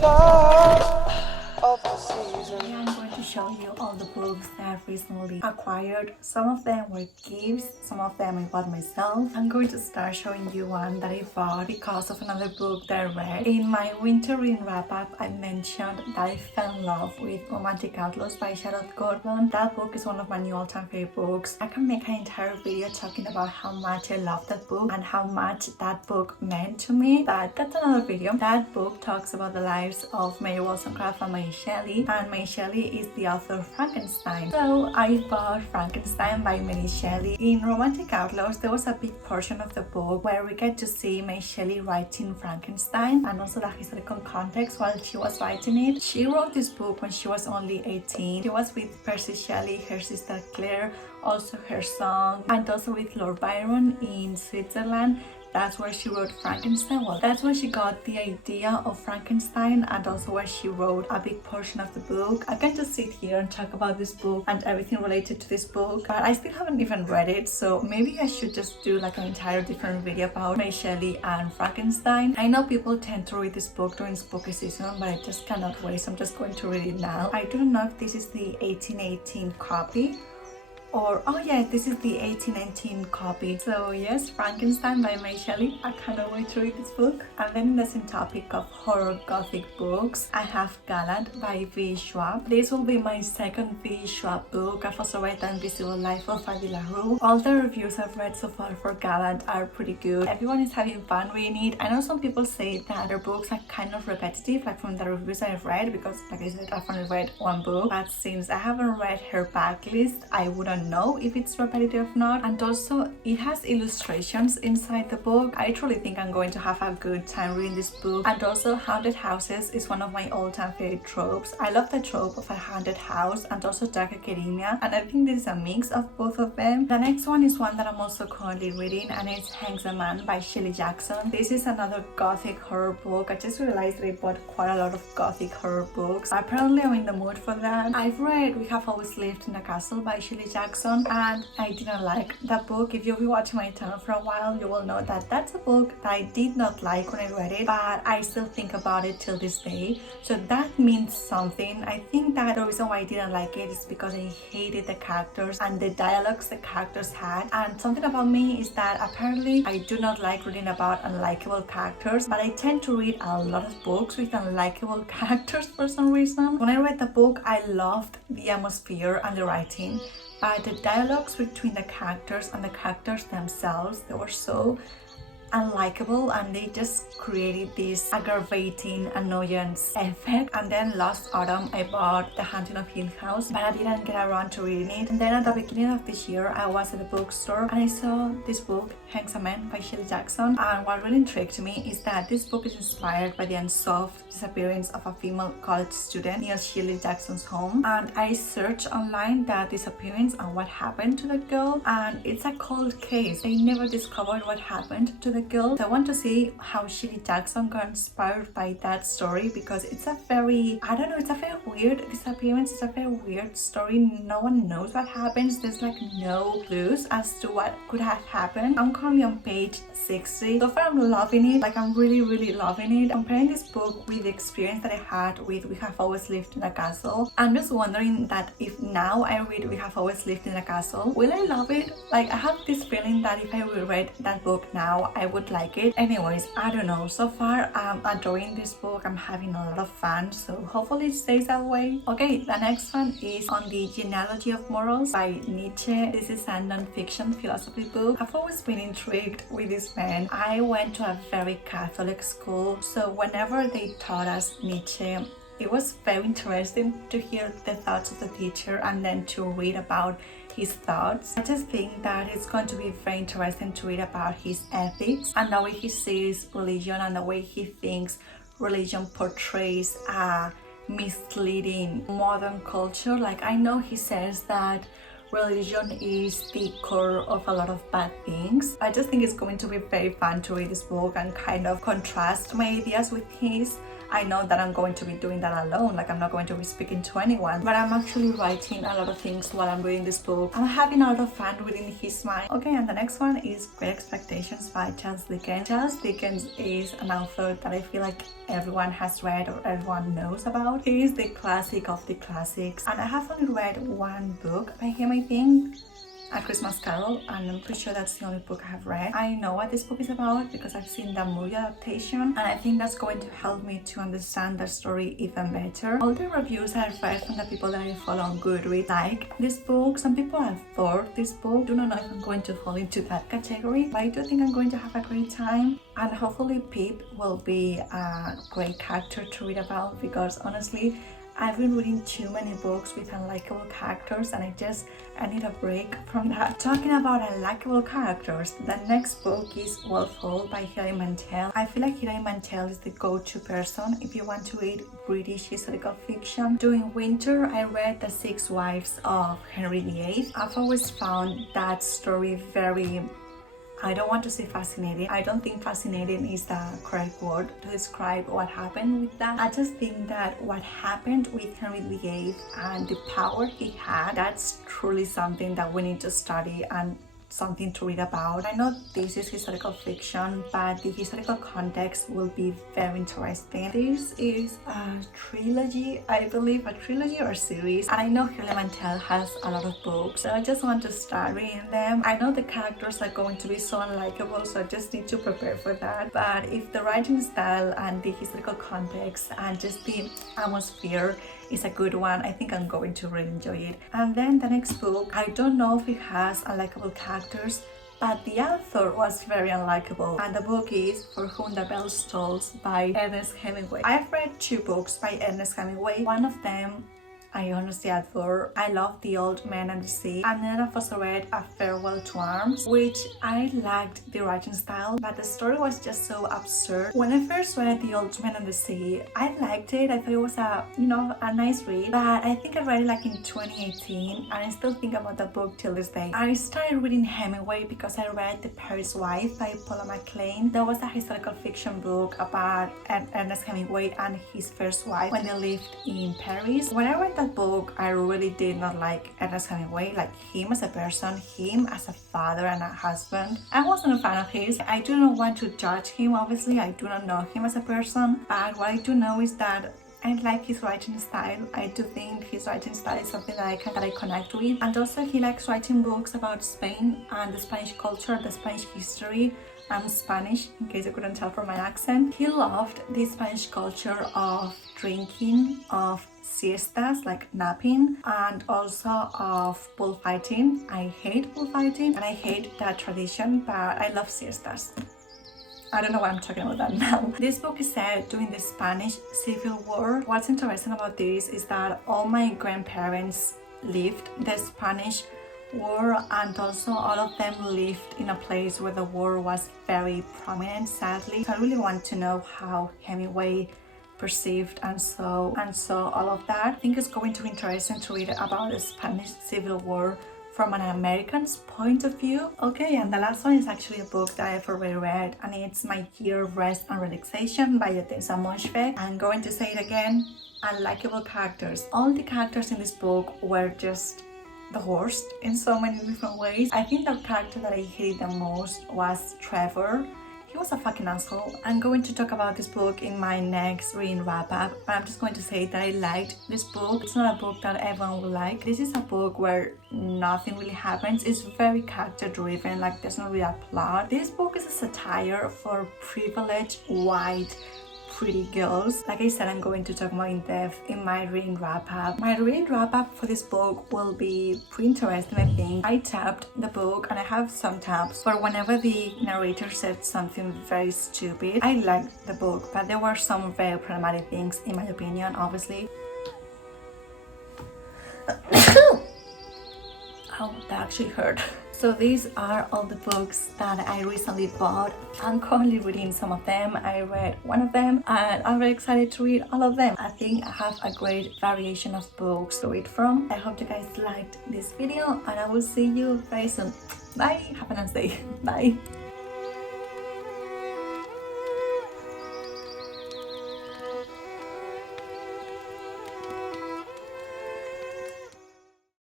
top of the season. Today I'm going to show you all the books that I've recently acquired. Some of them were gifts, some of them I bought myself. I'm going to start showing you one that I bought because of another book that I read. In my winter reading wrap-up, I mentioned that I fell in love with Romantic Outlaws by Charlotte Gordon. That book is one of my new all-time favorite books. I can make an entire video talking about how much I love that book and how much that book meant to me, but that's another video. That book talks about the lives of Mary Wollstonecraft and Mary Shelley, and Mary Shelley is the author of Frankenstein. So I bought Frankenstein by Mary Shelley. In Romantic Outlaws, there was a big portion of the book where we get to see Mary Shelley writing Frankenstein and also the historical context while she was writing it. She wrote this book when she was only 18. She was with Percy Shelley, her sister Claire, also her son, and also with Lord Byron in Switzerland. That's where she wrote Frankenstein. Well, that's where she got the idea of Frankenstein and also where she wrote a big portion of the book. I can just sit here and talk about this book and everything related to this book, but I still haven't even read it, so maybe I should just do like an entire different video about Mary Shelley and Frankenstein. I know people tend to read this book during spooky season, but I just cannot wait, so I'm just going to read it now. I don't know if this is the 1818 copy or, oh yeah, this is the 1819 copy. So yes, Frankenstein by Mary Shelley. I cannot wait to read this book. And then in the same topic of horror gothic books, I have Gallant by V. Schwab. This will be my second V. Schwab book. I've also read The Invisible Life of Fadi LaRue. All the reviews I've read so far for Gallant are pretty good. Everyone is having fun reading it. I know some people say that their books are kind of repetitive, like from the reviews I've read, because like I said, I've only read one book. But since I haven't read her backlist, I wouldn't know if it's repetitive or not. And also it has illustrations inside the book. I truly think I'm going to have a good time reading this book. And also haunted houses is one of my all-time favorite tropes. I love the trope of a haunted house and also dark academia, and I think this is a mix of both of them. The next one is one that I'm also currently reading, and it's Hangsaman by Shelley Jackson. This is another gothic horror book. I just realized that I bought quite a lot of gothic horror books. Apparently I'm in the mood for that. I've read We Have Always Lived in a Castle by Shelley Jackson, and I didn't like that book. If you've been watching my channel for a while, you will know that that's a book that I did not like when I read it, but I still think about it till this day, so that means something. I think that the reason why I didn't like it is because I hated the characters and the dialogues the characters had. And something about me is that apparently I do not like reading about unlikable characters, but I tend to read a lot of books with unlikable characters for some reason. When I read the book, I loved the atmosphere and the writing, but the dialogues between the characters and the characters themselves, they were so unlikable, and they just created this aggravating annoyance effect. And then last autumn I bought The Haunting of Hill House, but I didn't get around to reading it. And then at the beginning of this year I was at the bookstore and I saw this book Hangsaman by Shelley Jackson, and what really intrigued me is that this book is inspired by the unsolved disappearance of a female college student near Shelley Jackson's home. And I searched online that disappearance and what happened to the girl, and it's a cold case. They never discovered what happened to the girl. So I want to see how Shelley Jackson got inspired by that story, because it's a very, I don't know, it's a very weird disappearance. It's a very weird story. No one knows what happens. There's like no clues as to what could have happened. I'm currently on page 60. So far I'm loving it. Like, I'm really loving it. Comparing this book with the experience that I had with We Have Always Lived in a Castle, I'm just wondering that if now I read We Have Always Lived in a Castle, will I love it? Like, I have this feeling that if I reread that book now, I would like it. Anyways, I don't know. So far I'm enjoying this book. I'm having a lot of fun, so hopefully it stays that way. Okay, the next one is On the Genealogy of Morals by Nietzsche. This is a non-fiction philosophy book. I've always been intrigued with this man. I went to a very Catholic school, so whenever they taught us Nietzsche, it was very interesting to hear the thoughts of the teacher and then to read about his thoughts. I just think that it's going to be very interesting to read about his ethics and the way he sees religion and the way he thinks religion portrays a misleading modern culture. Like, I know he says that religion is the core of a lot of bad things. I just think it's going to be very fun to read this book and kind of contrast my ideas with his. I know that I'm going to be doing that alone, like I'm not going to be speaking to anyone, but I'm actually writing a lot of things while I'm reading this book. I'm having a lot of fun reading his mind. Okay, and the next one is Great Expectations by Charles Dickens. Charles Dickens is an author that I feel like everyone has read or everyone knows about. He is the classic of the classics, and I have only read one book by him, I think, A Christmas Carol, and I'm pretty sure that's the only book I have read. I know what this book is about because I've seen the movie adaptation, and I think that's going to help me to understand the story even better. All the reviews I've read from the people that I follow on Goodreads like this book. Some people have thought this book. Do not know if I'm going to fall into that category, but I do think I'm going to have a great time, and hopefully Pip will be a great character to read about, because honestly, I've been reading too many books with unlikable characters, and I need a break from that. Talking about unlikable characters, the next book is Wolf Hall by Hilary Mantel. I feel like Hilary Mantel is the go-to person if you want to read British historical fiction. During winter, I read The Six Wives of Henry VIII. I've always found that story very, I don't want to say fascinating. I don't think fascinating is the correct word to describe what happened with that. I just think that what happened with Henry VIII and the power he had, that's truly something that we need to study and something to read about. I know this is historical fiction, but the historical context will be very interesting. This is a trilogy, I believe, a trilogy or series, and I know Hilary Mantel has a lot of books, so I just want to start reading them. I know the characters are going to be so unlikable, so I just need to prepare for that, but if the writing style and the historical context and just the atmosphere is a good one, I think I'm going to really enjoy it. And then the next book, I don't know if it has unlikable characters, but the author was very unlikable, and the book is For Whom the Bell Tolls by Ernest Hemingway. I've read two books by Ernest Hemingway. One of them I honestly adore. I love The Old Man and the Sea, and then I've also read A Farewell to Arms, which I liked the writing style, but the story was just so absurd. When I first read The Old Man and the Sea, I liked it. I thought it was a nice read, but I think I read it like in 2018, and I still think about the book till this day. I started reading Hemingway because I read The Paris Wife by Paula McLean. That was a historical fiction book about Ernest Hemingway and his first wife when they lived in Paris. When I read that book, I really did not like Ernest Hemingway, like him as a person, him as a father and a husband. I wasn't a fan of his. I do not want to judge him, obviously. I do not know him as a person, but what I do know is that I like his writing style. I do think his writing style is something that I connect with, and also he likes writing books about Spain and the Spanish culture, the Spanish history. I'm Spanish, in case you couldn't tell from my accent. He loved the Spanish culture of drinking, of siestas, like napping, and also of bullfighting. I hate bullfighting and I hate that tradition, but I love siestas. I don't know why I'm talking about that now. This book is set during the Spanish Civil War. What's interesting about this is that all my grandparents lived the Spanish War, and also all of them lived in a place where the war was very prominent, sadly. So I really want to know how Hemingway perceived and saw all of that. I think it's going to be interesting to read about the Spanish Civil War from an American's point of view. Okay, and the last one is actually a book that I've already read, and it's My Year of Rest and Relaxation by Ottessa moshfegh. I'm going to say it again, unlikable characters. All the characters in this book were just the worst in so many different ways. I think the character that I hated the most was Trevor. He was a fucking asshole. I'm going to talk about this book in my next reading wrap-up, but I'm just going to say that I liked this book. It's not a book that everyone will like. This is a book where nothing really happens. It's very character-driven, like there's not really a plot. This book is a satire for privileged, white, pretty girls. Like I said, I'm going to talk more in depth in my reading wrap-up. My reading wrap-up for this book will be pretty interesting, I think. I tapped the book, and I have some tabs for whenever the narrator said something very stupid. I liked the book, but there were some very problematic things in my opinion, obviously. Oh, that actually hurt. So these are all the books that I recently bought. I'm currently reading some of them. I read one of them and I'm very excited to read all of them. I think I have a great variation of books to read from. I hope you guys liked this video and I will see you very soon. Bye. Have a nice day. Bye.